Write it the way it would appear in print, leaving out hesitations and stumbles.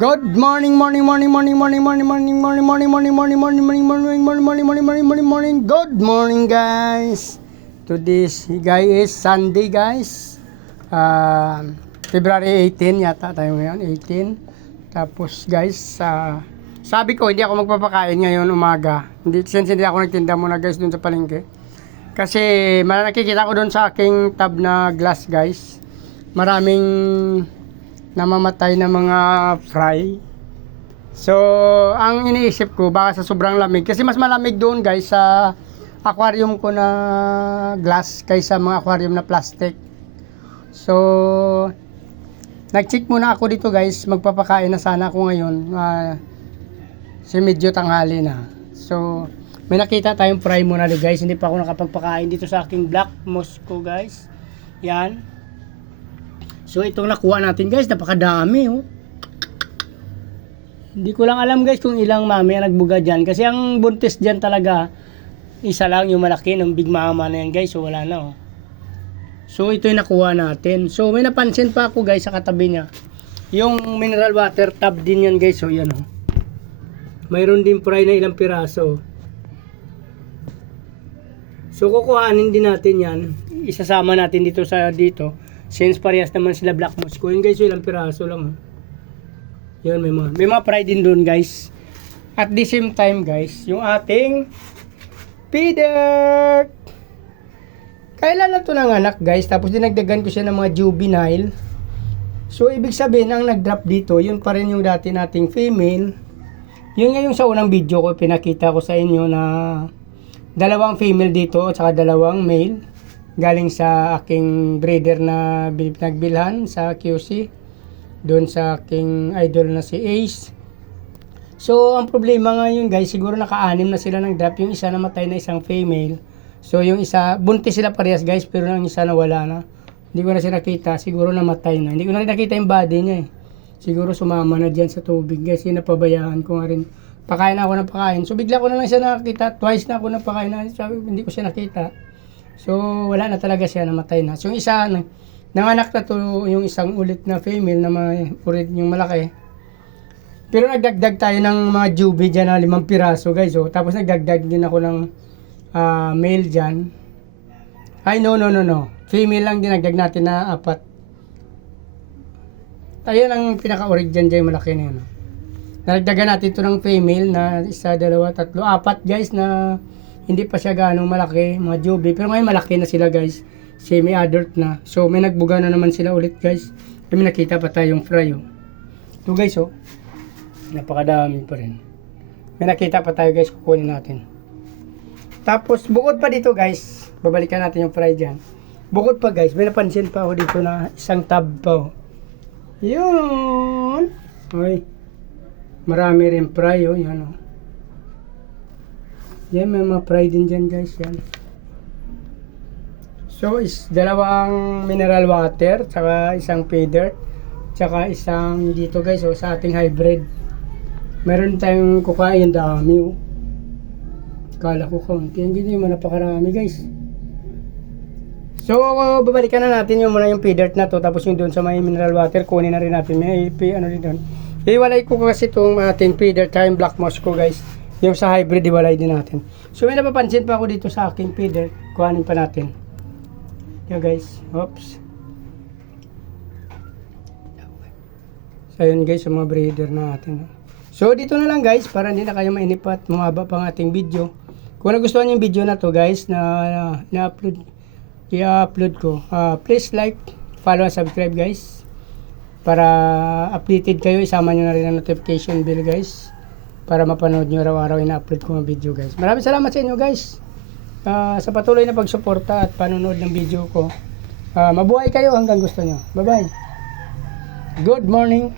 Good morning, morning, morning, morning, morning, morning, morning, morning, morning, morning, morning, morning, morning, morning, morning, morning, morning, morning, morning, morning. Good morning, guys. To this guy is Sunday, guys. February 18 yata tayo ngayon, 18. Tapos, guys, sabi ko hindi ako magpapakain ngayon umaga. Hindi ako nagtinda muna, guys, dun sa palengke. Kasi nakikita ko dun sa aking tab na glass, guys. Maraming namamatay na mga fry. So, ang iniisip ko baka sa sobrang lamig, kasi mas malamig doon, guys, sa aquarium ko na glass kaysa mga aquarium na plastic. So, nag-check muna ako dito, guys. Magpapakain na sana ako ngayon. Si medyo tanghali na. So, may nakita tayong fry muna, guys. Hindi pa ako nakapagpakain dito sa aking black Moscow, guys. Yan. So itong nakuha natin, guys, napakadami, oh. Hindi ko lang alam, guys, kung ilang mami ang nagbuga dyan. Kasi ang buntis dyan talaga, isa lang yung malaki ng big mama na yan, guys. So wala na, oh. So ito yung nakuha natin. So may napansin pa ako, guys, sa katabi niya. Yung mineral water tub din yan, guys. So yan, oh. Mayroon din fry na ilang piraso. So kukuhanin din natin yan. Isasama natin dito sa dito. Since parehas naman sila black Moscow. Yun, guys, ilang piraso lang. Yun, may mga fry din doon, guys. At the same time, guys, yung ating feeder. Kailan lang ito nanganak, guys. Tapos dinagdagan ko siya ng mga juvenile. So, ibig sabihin, ang nag-drop dito, yun pa rin yung dati nating female. Yun nga yung sa unang video ko, pinakita ko sa inyo na dalawang female dito at saka dalawang male. Galing sa aking breeder na nagbilhan sa QC. Doon sa aking idol na si Ace. So, ang problema ngayon, guys, siguro naka-anim na sila ng drop. Yung isa namatay na, isang female. So, yung isa, buntis sila parehas, guys, pero yung isa nawala na. Hindi ko na siya nakita. Siguro namatay na. Hindi ko na rin nakita yung body niya, eh. Siguro sumama na dyan sa tubig, guys. Yung napabayaan ko nga rin. Pakain ako ng pakain. So, bigla ko na lang siya nakita. Twice na ako napakain na. Sabi, hindi ko siya nakita. So, wala na talaga siya, namatay na. So, yung isa, nanganak na to, yung isang ulit na female na ulit yung malaki. Pero nagdagdag tayo ng mga juvie dyan na 5 piraso, guys. Oh. Tapos nagdagdag din ako ng male dyan. Ay, no. Female lang dinagdag natin na 4. Ayun ang pinaka-orig dyan yung malaki na yun. Oh. Nagdagan natin ito ng female na 1, 2, 3, 4, guys, na hindi pa siya ganong malaki, mga juvie. Pero ngayon malaki na sila, guys. Semi-adult na. So, may nagbuga na naman sila ulit, guys. May nakita pa tayong fry, oh. Ito, guys, oh. Napakadami pa rin. May nakita pa tayo, guys. Kukunin natin. Tapos, bukod pa dito, guys. Babalikan natin yung fry dyan. Bukod pa, guys. May napansin pa ako dito na isang tab pa, oh. Yun. Okay. Marami rin fry, oh. Yan, oh. Yan, may mga fry din dyan, guys. Yan. So, dalawang mineral water, tsaka isang feeder, tsaka isang dito, guys, oh, sa ating hybrid. Meron tayong kukain, dami, oh. Kala ko kaunti. Hindi naman napakarami, guys. So, babalikan na natin yung muna yung feeder na to, tapos yung doon sa may mineral water, kunin na rin natin. May ano rin doon. Iwalay ko kasi itong ating feeder, tsaka yung black Moscow, guys. Yung sa hybrid, iwalay din natin. So, may napapansin pa ako dito sa aking feeder. Kuhanin pa natin. Yan, guys. Oops. So, yun, guys, yung mga breeder natin. So, dito na lang, guys, para hindi na kayo mainip at mumaba pang ating video. Kung nagustuhan yung video na to, guys, na i-upload ko, please like, follow, and subscribe, guys. Para updated kayo, isama nyo na rin ang notification bell, guys. Para mapanood nyo araw-araw ina-upload ko ng video, guys. Maraming salamat sa inyo, guys. Sa patuloy na pagsuporta at panonood ng video ko. Mabuhay kayo hanggang gusto nyo. Bye-bye. Good morning.